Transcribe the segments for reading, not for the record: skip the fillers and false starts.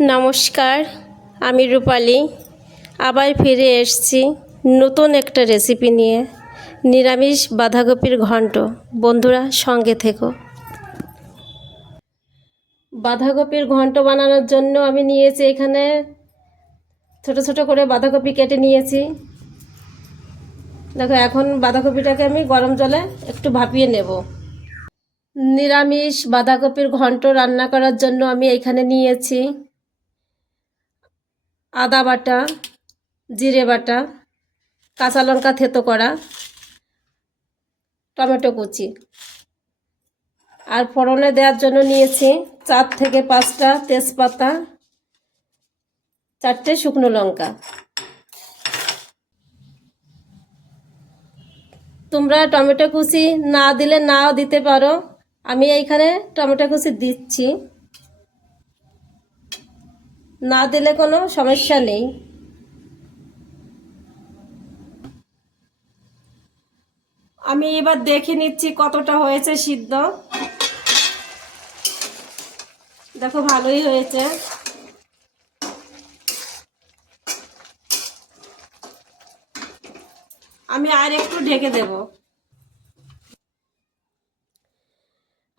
নমস্কার, আমি রূপালী আবার ফিরে এসেছি নতুন একটা রেসিপি নিয়ে। নিরামিষ বাঁধাকপির ঘন্ট। বন্ধুরা সঙ্গে থেকো। বাঁধাকপির ঘন্ট বানানোর জন্য আমি নিয়েছি এখানে ছোট ছোট করে বাঁধাকপি কেটে নিয়েছি। দেখো, এখন বাঁধাকপিটাকে আমি গরম জলে একটু ভাপিয়ে নেব। নিরামিষ বাঁধাকপির ঘন্ট রান্না করার জন্য আমি এখানে নিয়েছি আদা বাটা, জিরে বাটা, কাঁচা লঙ্কা থেতো করা, টমেটো কুচি, আর ফোড়নে দেওয়ার জন্য নিয়েছি 4 থেকে 5টা তেজপাতা, 4টে শুকনো লঙ্কা। তোমরা টমেটো কুচি না দিলে নাও দিতে পারো, আমি এইখানে টমেটো কুচি দিচ্ছি, না দিলে কোনো সমস্যা নেই। আমি এবার দেখে নিচ্ছি কতটা হয়েছে সিদ্ধ। দেখো, ভালোই হয়েছে। আমি আর একটু ঢেকে দেব।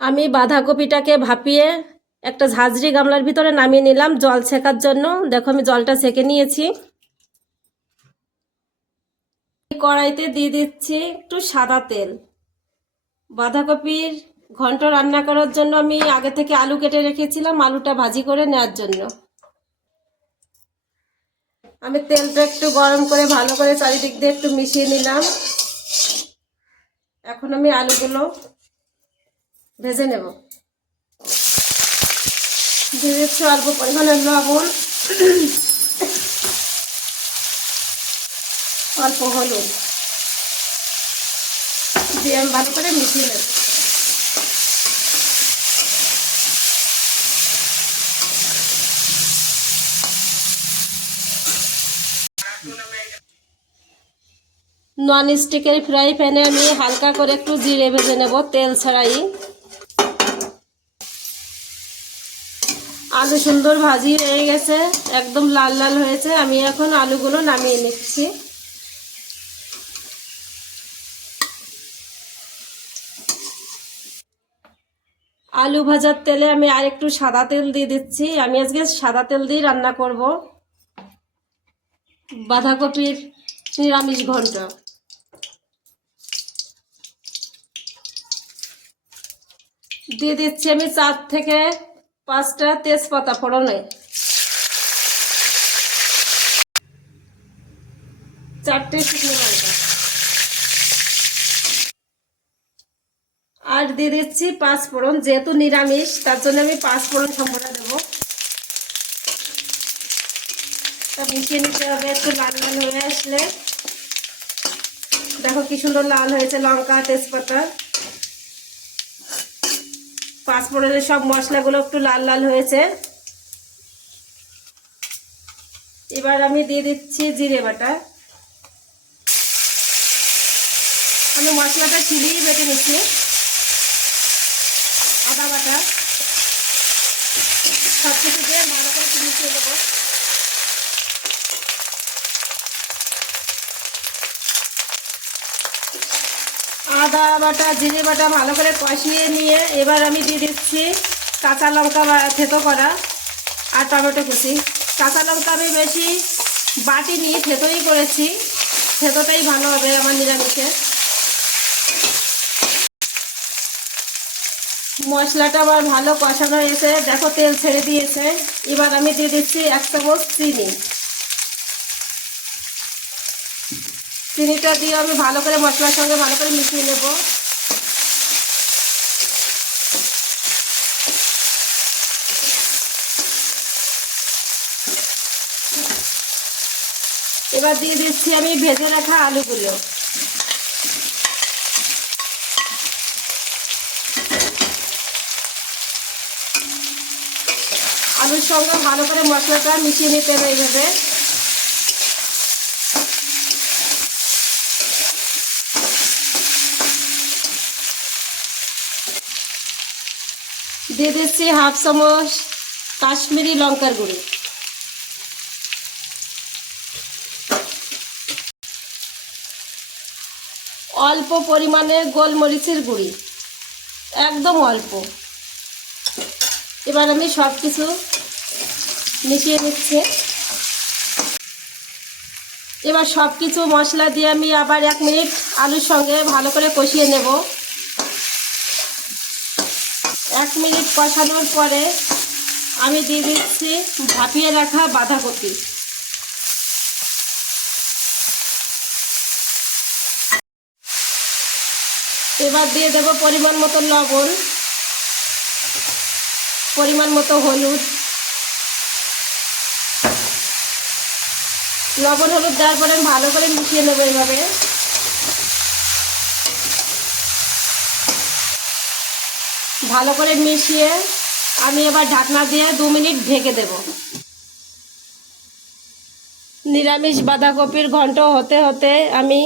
আমি বাঁধাকপিটাকে ভাপিয়ে একটা ঝাঁঝরি গামলার ভিতরে নামিয়ে নিলাম জল ছেঁকার জন্য। দেখো, আমি জলটা ছেঁকে নিয়েছি। কড়াইতে দিয়ে দিচ্ছি একটু সাদা তেল। বাঁধাকপির ঘন্ট রান্না করার জন্য আমি আগে থেকে আলু কেটে রেখেছিলাম, আলুটা ভাজি করে নেওয়ার জন্য। আমি তেলটা একটু গরম করে ভালো করে চারিদিক দিয়ে একটু মিশিয়ে নিলাম। এখন আমি আলুগুলো ভেজে নেব। দিয়ে দিচ্ছি অল্প পরিমাণে লবণ, অল্প হলুদ দিয়ে আমি ভালো করে মিশিয়ে নেব। নন স্টিকের ফ্রাই প্যানে আমি হালকা করে একটু জিরে ভেজে নেব, তেল ছাড়াই। আলু সুন্দর ভাজি হয়ে গেছে, একদম লাল লাল হয়েছে। আমি এখন আলুগুলো নামিয়ে নিচ্ছি। আলু ভাজার তেলে আমি আর একটু সাদা তেল দিয়ে দিচ্ছি। আমি আজকে সাদা তেল দিয়ে রান্না করব বাঁধাকপির নিরামিষ ঘন্ট। দিয়ে দিচ্ছি আমি 4 থেকে 5টা তেজপাতা ফোড়নে, 4টে শুকনো লঙ্কা, আর দিয়ে দিচ্ছি 5 ফোড়ন। যেহেতু নিরামিষ তার জন্য আমি 5 ফোড়ন সম্পূর্ণ দেবো। তা মিশিয়ে নিতে হবে একটু লাল লাল হয়ে আসলে। দেখো কি সুন্দর লাল হয়েছে লঙ্কা, তেজপাতা, 5 ফোড়নের সব মশলাগুলো একটু লাল লাল হয়েছে। এবার আমি দিয়ে দিচ্ছি জিরে বাটা। আমি মশলাটা ছিলিয়ে বেটে নিচ্ছি। আদা বাটা, সব কিছু দিয়ে ভালো করে মিশিয়ে দেবো। আদা বাটা, জিরে বাটা ভালো করে কষিয়ে নিয়ে এবার আমি দিয়ে দিচ্ছি কাঁচা লঙ্কা থেতো করা আর টমেটো কুচি। কাঁচা লঙ্কা আমি বেশি বাটিনি, থেতোই করেছি। থেতোটাই ভালো হবে আমার নিরামিষে। মশলাটা আবার ভালো কষানো হয়েছে, দেখো তেল ছেড়ে দিয়েছে। এবার আমি দিয়ে দিচ্ছি 1 চামচ চিনি। চিনিটা দিয়ে আমি ভালো করে মশলার সঙ্গে ভালো করে মিশিয়ে নেব। এবার দিয়ে দিচ্ছি আমি ভেজে রাখা আলুগুলো। আলুর সঙ্গে ভালো করে মশলাটা মিশিয়ে নিতে হবে এইভাবে। দিয়ে দিচ্ছি 1/2 চামচ কাশ্মীরি লঙ্কার গুঁড়ি, অল্প পরিমাণে গোলমরিচের গুঁড়ি, একদম অল্প। এবার আমি সব কিছু মিশিয়ে নিচ্ছি। এবার সব কিছু মশলা দিয়ে আমি আবার 1 মিনিট আলুর সঙ্গে ভালো করে কষিয়ে নেব। 1 মিনিট কষানোর পরে আমি দিয়ে দিচ্ছি ভাপিয়ে রাখা বাঁধাকপি। এবার দিয়ে দেব পরিমাণ মতো লবণ, পরিমাণ মতো হলুদ। লবণ হলুদ দেওয়ার পরে ভালো করে মিশিয়ে নেব। এইভাবে ভালো করে মিশিয়ে আমি এবার ঢাকনা দিয়ে 2 মিনিট ঢেকে দেব। নিরামিষ বাঁধাকপির ঘন্ট হতে হতে আমি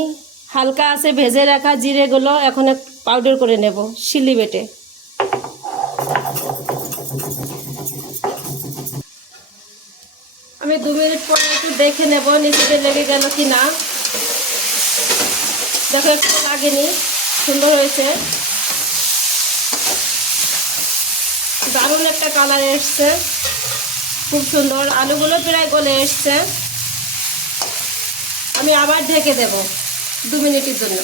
হালকা আছে ভেজে রাখা জিরেগুলো এখন পাউডার করে নেব শিলি বেটে। আমি 2 মিনিট পরে একটু দেখে নেব নিচেতে লেগে গেল কি না। দেখো একটু লাগেনি, সুন্দর হয়েছে, দারুণ একটা কালার এসছে, খুব সুন্দর। আলুগুলো প্রায় গলে এসছে। আমি আবার ঢেকে দেব 2 মিনিটের জন্য।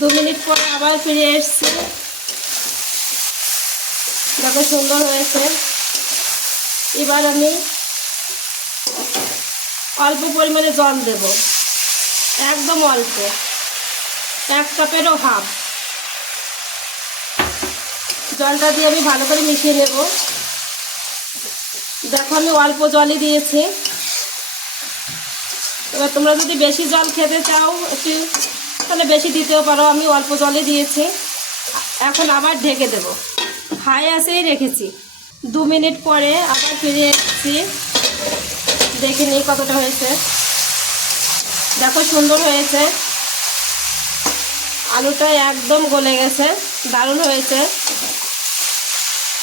2 মিনিট পরে আবার ফিরে এসছে। দেখো সুন্দর হয়েছে। এবার আমি অল্প পরিমাণে জল দেব, একদম অল্প, 1 কাপেরও হাফ। জলটা দিয়ে আমি ভালো করে মিশিয়ে নেব। দেখো আমি অল্প জলই দিয়েছি। এবার তোমরা যদি বেশি জল খেতে চাও একটু তাহলে বেশি দিতেও পারো, আমি অল্প জলই দিয়েছি। এখন আবার ঢেকে দেব, হাই আঁচেই রেখেছি। 2 মিনিট পরে আবার ফিরে এসেছি, দেখে নিই কতটা হয়েছে। দেখো সুন্দর হয়েছে, আলুটা একদম গলে গেছে, দারুণ হয়েছে।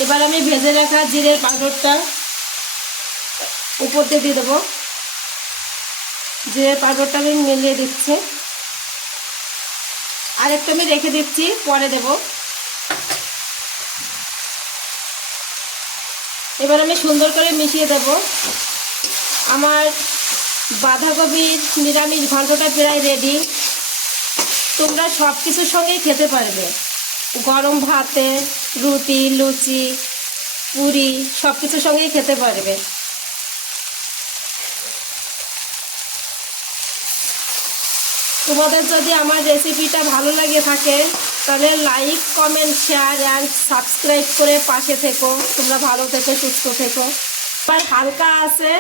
এবার আমি ভেজে রাখা জিরের পাউডারটা উপর দিয়ে দেবো। জিরের পাউডারটা আমি মিলিয়ে দিচ্ছি, আর একটু আমি রেখে দিচ্ছি, পরে দেব। এবার আমি সুন্দর করে মিশিয়ে দেব। আমার বাঁধাকপির নিরামিষ ঘন্টটা প্রায় রেডি। তোমরা সব কিছুর সঙ্গেই খেতে পারবে, গরম ভাতে, রুটি, লুচি, পুরি, সব কিছুর সঙ্গেই খেতে পারবে। তোমাদের যদি আমার রেসিপিটা ভালো লাগে থাকে তাহলে like, comment, share and subscribe করে পাশে থেকো। তোমরা ভালো থেকো, সুস্থ থেকো। এবার হালকা আছে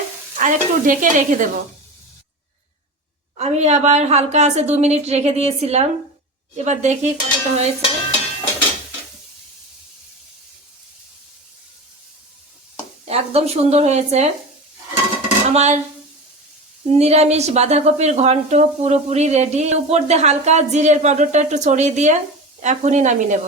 আর একটু ঢেকে রেখে দেব। আমি আবার হালকা আছে 2 মিনিট রেখে দিয়েছিলাম। এবার দেখি কতটা হয়েছে। একদম সুন্দর হয়েছে। আমার নিরামিষ বাঁধাকপির ঘন্ট পুরোপুরি রেডি। উপর দিয়ে হালকা জিরের পাউডারটা একটু ছড়িয়ে দিয়ে এখনই নামিয়ে নেব।